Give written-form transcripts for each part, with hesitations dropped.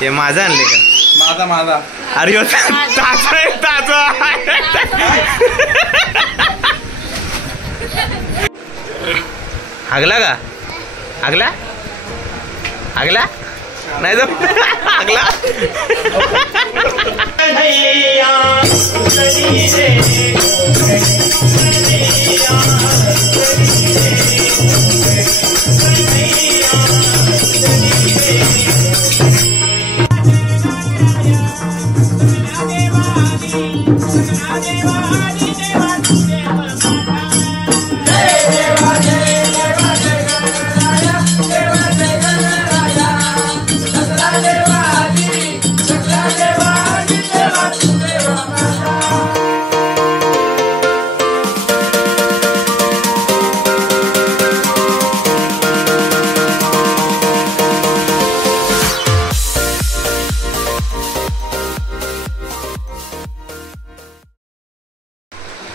हे माझं आणले का? माझा माझा. अरे हागला का? हागला हागला नाही तो हागला.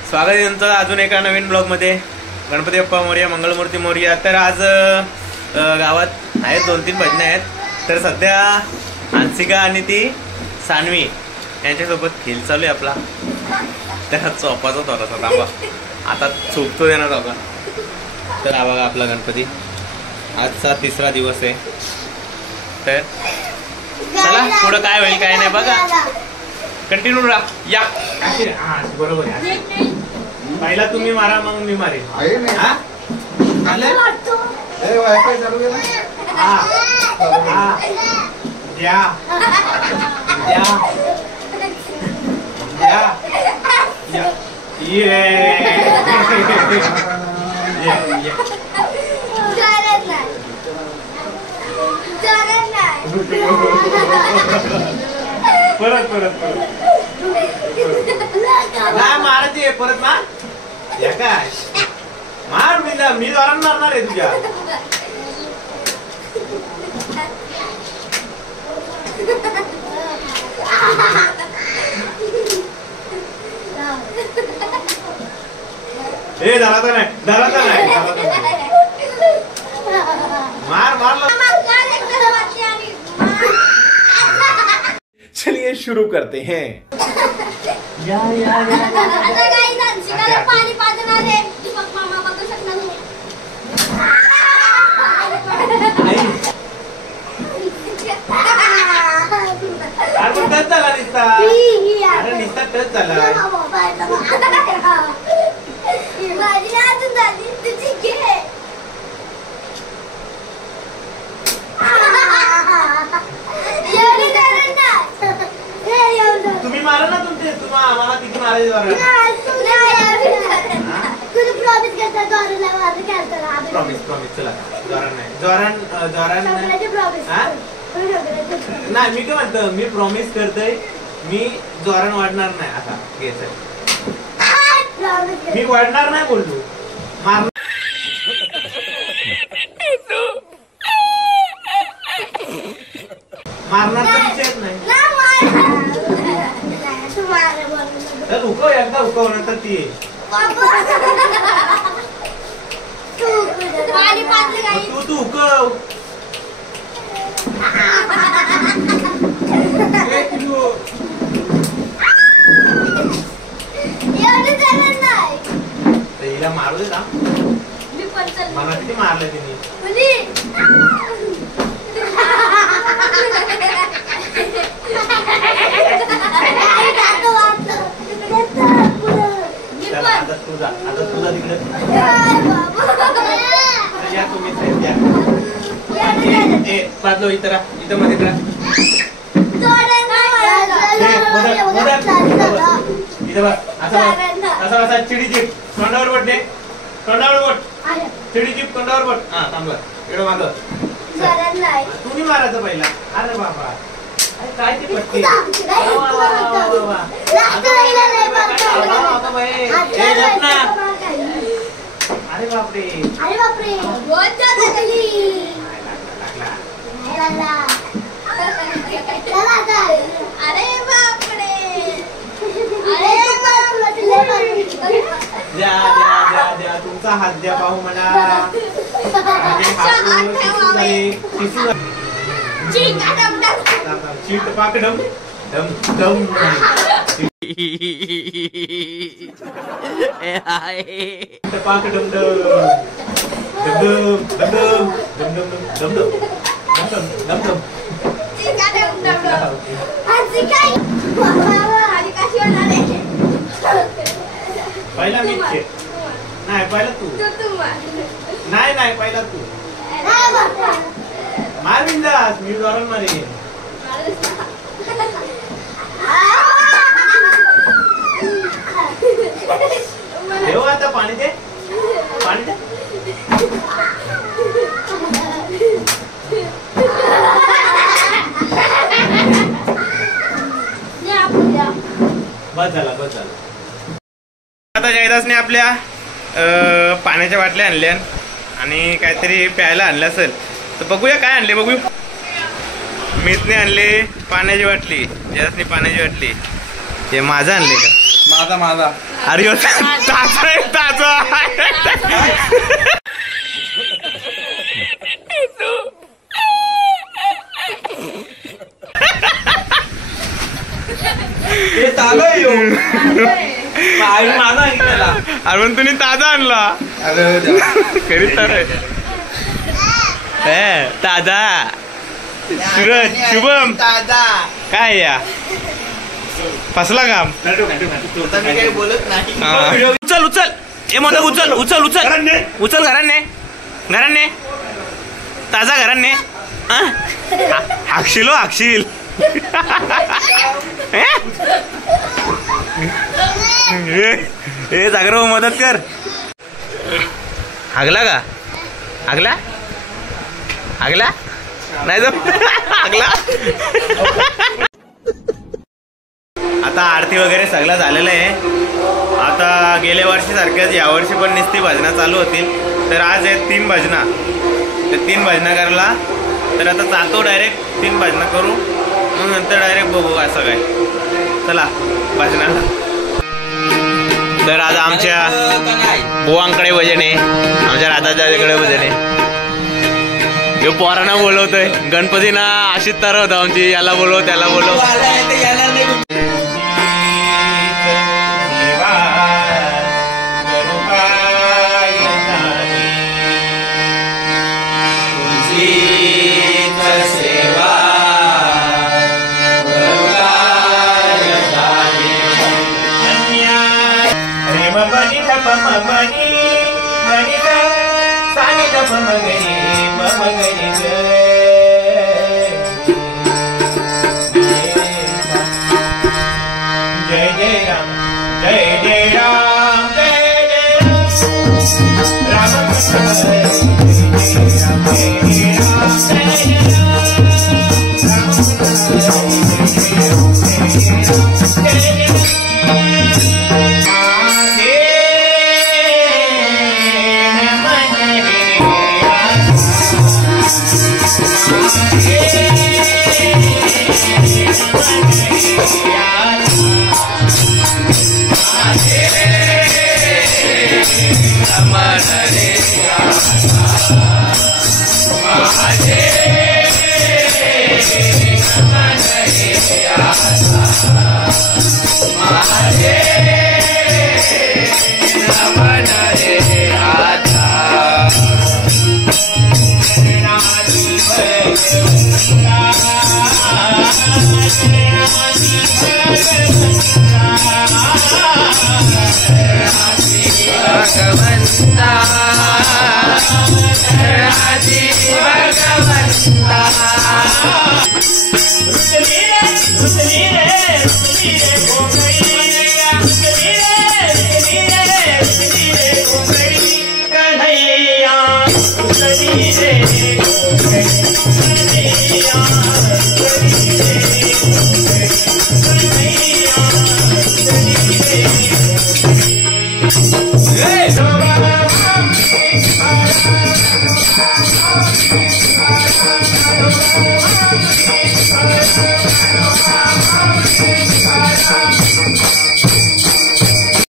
स्वागत आहे तुमचं अजून एका नवीन ब्लॉग मध्ये. गणपती बाप्पा मोरया, मंगलमूर्ती मोरया. तर आज गावात आहेत 2-3 भजनं आहेत. तर सध्या हंसिका आणि ती सानवी यांच्यासोबत खेळ चालू आहे आपला. त्याला चोपाचा थोडासा थांबा, आता चोपतो देणार होता. तर हा बघा आपला गणपती, आजचा 3रा दिवस आहे. तर चला पुढं काय होईल काय नाही बघा, कंटिन्यू राहा. या बरोबर आहे. पहिला तुम्ही मारा मग मी मारेन. परत परत परत नाही मारायची परत मार. या काय मार मी जोरात मारणार आहे तुझ्या. हे धराचा नाही मार मारला. चलिए शुरू करते हैं. या पाणी पाजणार आहे. मामा बघू शकणार टच झाला निस्ता. अरे निस्ता टच झाला. तुम्ही मारा ना तुमचे, तुम्हाला आम्हाला किती मारायचे. प्रॉमिस चला. जोरान नाही नाही. मी काय म्हणतो, मी प्रॉमिस करतोय, मी जोरान वाढणार नाही. आता घ्यायचं मी वाढणार नाही बोलतो. मारणार तर विषयच नाही. तर उकव एकदा उकव नंतर ती तू उकव. हिला मारू दे ना. मला किती मारलं तिने. आता तुझा तिकडे या तुम्ही पाजलो इथं मध्ये असा चिडी जीप तोंडावर बोट दे. तोंडावर बोट चिडी जीप तोंडावर बोट. हा थांबला एवढं माग तुम्ही मारायचं पहिला. अरे बाबा काय ते पटके. अरे बापरे आमचा हात द्या पाहू म्हणा. म्हणजे हात शिसू झाले, शिसू झाले. चीट पाक डम डम डम. पाक डम डम डम डम डम डम डम डम डम. पहिला मी नाही, पहिला तू नाही नाही, पहिला तू मार बिंदास. मी जोरात मारेन. देऊ आता पाणी दे, पाणी दे. बस झाला, बस झाला. आता जाहिदासने आपल्या पाण्याच्या बाटल्या आणल्या आणि काहीतरी प्यायला आणलं असेल तर बघूया काय आणले. बघू. मीतने आणले पाण्याची बाटली, जाहिदासने पाण्याची बाटली. हे माझं आणले का? माझा माझा. अरे ताजा अरुण तुम्ही ताजा आणला. करीत ताजा. सूरज शुभम ताजा काय या फसला काम. मी काही बोलत नाही. उचल उचल. हे मोदक उचल उचल उचल उचल. घरांने ताजा घरांने हाकशील हो हाकशील. हे जागर मदत कर. हागला का? हागला हागला नाही जाऊ. हागला. आता आरती वगैरे सगळं झालेलं आहे. आता गेल्या वर्षी सारख्याच यावर्षी पण निस्ती भजना चालू होतील. तर आज आहेत 3 भजना. तर 3 भजना करायला. तर आता जातो डायरेक्ट 3 भजना करू, मग नंतर डायरेक्ट बघू असं काय. चला भजनाला. तर आज आमच्या बुवांकडे भजन आहे, आमच्या राधाच्याकडे भजन आहे. हे पोरांना बोलवतोय. गणपतीना अशीच तर होतं आमची. याला बोलव त्याला बोलव. जय जय राम जय जय राम जय जय राम राम जय जय राम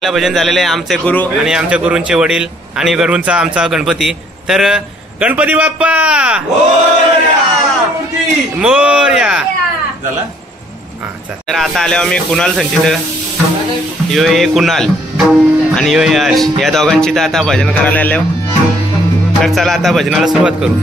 जय भजन झालेलं आहे. आमचे गुरु आणि आमच्या गुरूंचे वडील आणि गुरूंचा आमचा गणपती. तर गणपती बाप्पा मोरया झाला. हा चल. तर आता आल्यावर मी कुणाल संचित, यो हे कुणाल आणि यो हे हर्ष, या दोघांची तर आता भजन करायला आल्यावर. तर चला आता भजनाला सुरुवात करू.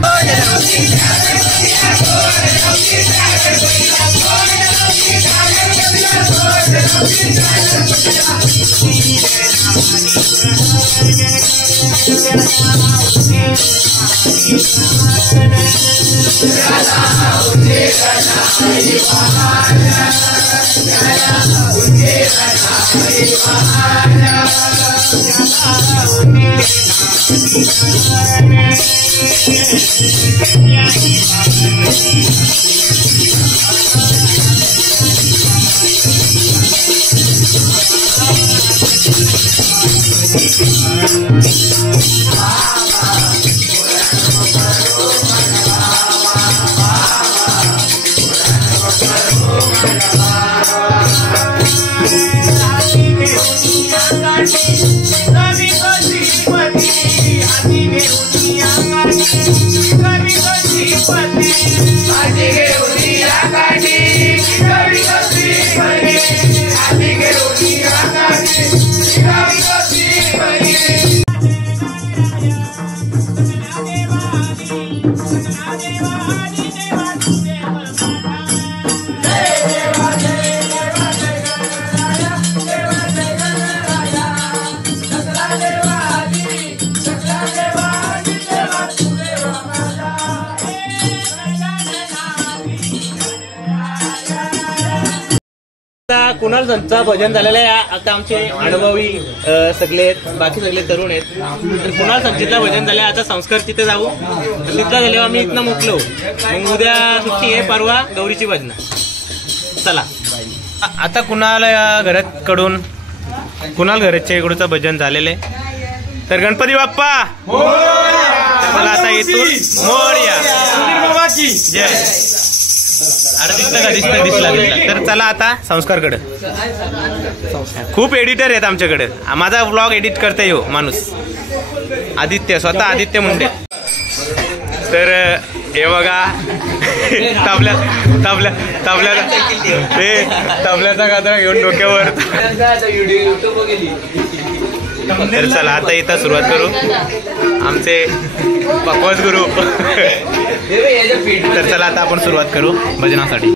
कुणाल संतचा भजन झालेलं आहे. आता आमचे अनुभवी सगळे आहेत, बाकी सगळे तरुण आहेत. तर कुणाल संचितला भजन झालं. आता संस्कार तिथे जाऊ. तिथला झाल्यावर आम्ही इथनं मुकलो. मग उद्या सुट्टी आहे, परवा गौरीची भजन. चला आता कुणाल घराकडून कुणाल घराच्या इकडचं भजन झालेलं आहे. तर गणपती बाप्पा चला आता इथून मोरया जय. अरे दिसला. तर चला आता संस्कारकडे. खूप एडिटर आहेत आमच्याकडे. माझा व्लॉग एडिट करता येऊ माणूस आदित्य, स्वतः आदित्य मुंडे. तर हे बघा तबल्याचा गादरा घेऊन डोक्यावर. तर चला आता इथं सुरुवात करू. आमचे बकवास गुरु. तर चला आता आपण सुरुवात करू भजनासाठी.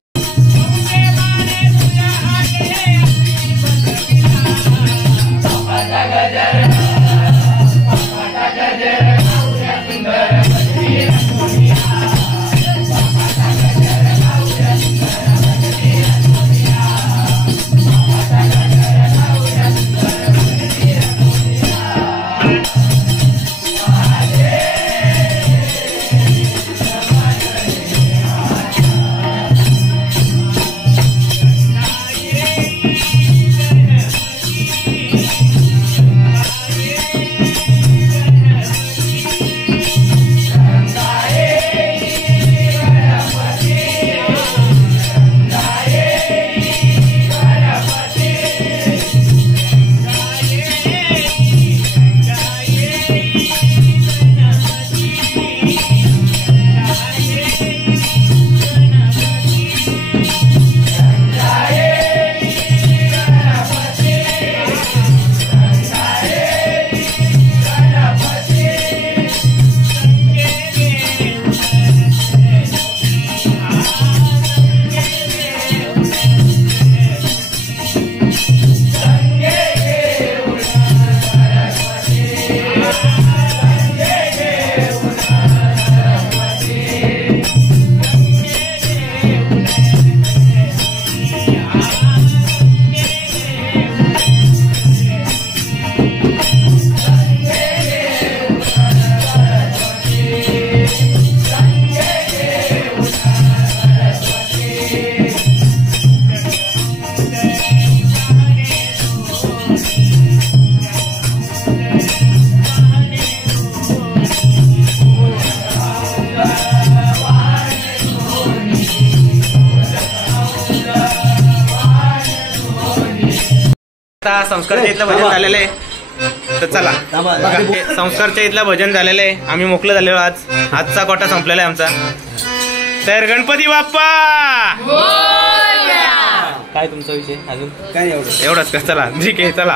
आता संस्कारच्या इथलं भजन झालेलं आहे, तर चला संस्कारच्या इथलं भजन झालेलं आहे. आम्ही मोकळं झालेलो आजचा कोटा संपलेला आहे आमचा. तर गणपती बाप्पा काय तुमचा विषय अजून काय एवढंच का? चला ठीक आहे चला.